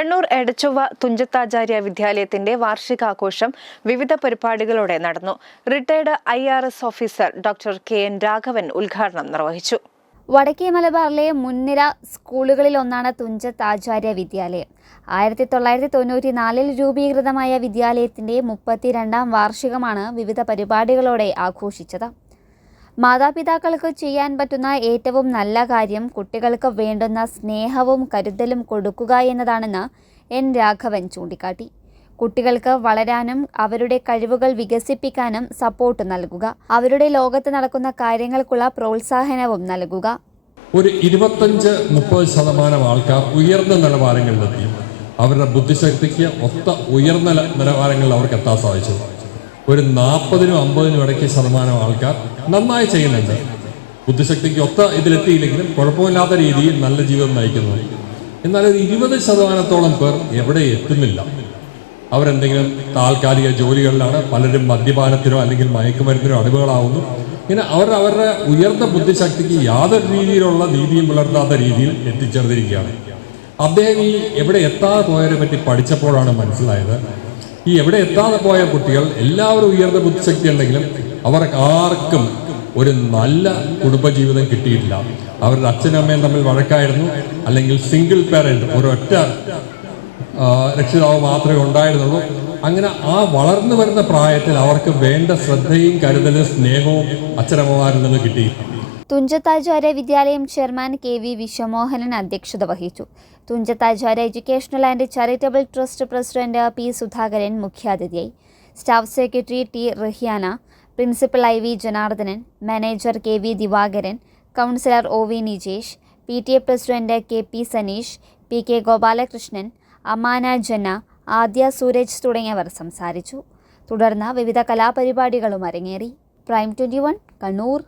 കണ്ണൂർ എടച്ചൊവ്വ തുഞ്ചത്താചാര്യ വിദ്യാലയത്തിന്റെ വാർഷികാഘോഷം വിവിധ പരിപാടികളോടെ നടന്നു. Retired I R S officer doctor K N Raghavan ഉദ്ഘാടനം നിർവഹിച്ചു. വടക്കേ മലബാറിലെ മുൻനിര സ്കൂളുകളിലൊന്നാണ് തുഞ്ചത്ത് ആചാര്യ വിദ്യാലയം. ആയിരത്തി തൊള്ളായിരത്തി തൊണ്ണൂറ്റി നാലിൽ രൂപീകൃതമായ വിദ്യാലയത്തിന്റെ മുപ്പത്തിരണ്ടാം വാർഷികമാണ് വിവിധ പരിപാടികളോടെ ആഘോഷിച്ചത്. മാതാപിതാക്കൾക്ക് ചെയ്യാൻ പറ്റുന്ന ഏറ്റവും നല്ല കാര്യം കുട്ടികൾക്ക് വേണ്ടുന്ന സ്നേഹവും കരുതലും കൊടുക്കുക എന്നതാണെന്ന് എൻ രാഘവൻ ചൂണ്ടിക്കാട്ടി. കുട്ടികൾക്ക് വളരാനും അവരുടെ കഴിവുകൾ വികസിപ്പിക്കാനും സപ്പോർട്ട് നൽകുക. അവരുടെ ലോകത്ത് നടക്കുന്ന കാര്യങ്ങൾക്കുള്ള പ്രോത്സാഹനവും നൽകുക. ഒരു ഇരുപത്തഞ്ച് മുപ്പത് ശതമാനം ആൾക്കാർ ഉയർന്ന നിലവാരങ്ങളിലെത്തി അവരുടെ ബുദ്ധിശക്തിക്ക് ഒത്ത ഉയർന്ന നിലവാരങ്ങളിൽ അവർക്ക് എത്താൻ സാധിച്ചു. ഒരു നാൽപ്പതിനും അമ്പതിനും ഇടയ്ക്ക് ശതമാനം ആൾക്കാർ നന്നായി ചെയ്യുന്നുണ്ട്. ബുദ്ധിശക്തിക്ക് ഒത്ത ഇതിലെത്തിയില്ലെങ്കിലും കുഴപ്പമില്ലാത്ത രീതിയിൽ നല്ല ജീവിതം നയിക്കുന്നു. എന്നാൽ ഒരു ഇരുപത് ശതമാനത്തോളം പേർ എവിടെ എത്തുന്നില്ല. അവരെന്തെങ്കിലും താൽക്കാലിക ജോലികളിലാണ് പലരും മദ്യപാനത്തിനോ അല്ലെങ്കിൽ മയക്കുമരുന്നിനോ അടിമകളാവുന്നു. ഇങ്ങനെ അവർ അവരുടെ ഉയർന്ന ബുദ്ധിശക്തിക്ക് യാതൊരു രീതിയിലുള്ള നീതിയും പുലർത്താത്ത രീതിയിൽ എത്തിച്ചേർന്നിരിക്കുകയാണ്. അദ്ദേഹം ഈ എവിടെ എത്താതെ പോയവരെ പറ്റി പഠിച്ചപ്പോഴാണ് മനസ്സിലായത്. ഈ എവിടെ എത്താതെ പോയ കുട്ടികൾ എല്ലാവരും ഉയർന്ന ബുദ്ധിശക്തി ഉണ്ടെങ്കിലും അവർക്ക് ആർക്കും ഒരു നല്ല കുടുംബജീവിതം കിട്ടിയിട്ടില്ല. അവരുടെ അച്ഛനും അമ്മയും തമ്മിൽ വഴക്കായിരുന്നു. അല്ലെങ്കിൽ സിംഗിൾ പാരന്റ് ഒരൊറ്റ രക്ഷിതാവ് മാത്രമേ ഉണ്ടായിരുന്നുള്ളൂ. അങ്ങനെ ആ വളർന്നു വരുന്ന പ്രായത്തിൽ അവർക്ക് വേണ്ട ശ്രദ്ധയും കരുതലും സ്നേഹവും അച്ഛനമ്മമാരിൽ നിന്ന് കിട്ടി. തുഞ്ചത്താചാര്യ വിദ്യാലയം ചെയർമാൻ കെ വി വിശ്വമോഹനൻ അധ്യക്ഷത വഹിച്ചു. Thunchathacharya educational and charitable trust president P Sudhakaran മുഖ്യാതിഥിയായി. Staff secretary T Rahiyana principal I V Janardhanan manager K V Divakaran councillor O V Nijesh P T A president K P Saneesh P K Gopalakrishnan Amana Janna ആദ്യ സൂരജ് തുടങ്ങിയവർ സംസാരിച്ചു. തുടർന്ന് വിവിധ കലാപരിപാടികളും അരങ്ങേറി. Prime twenty one Kannur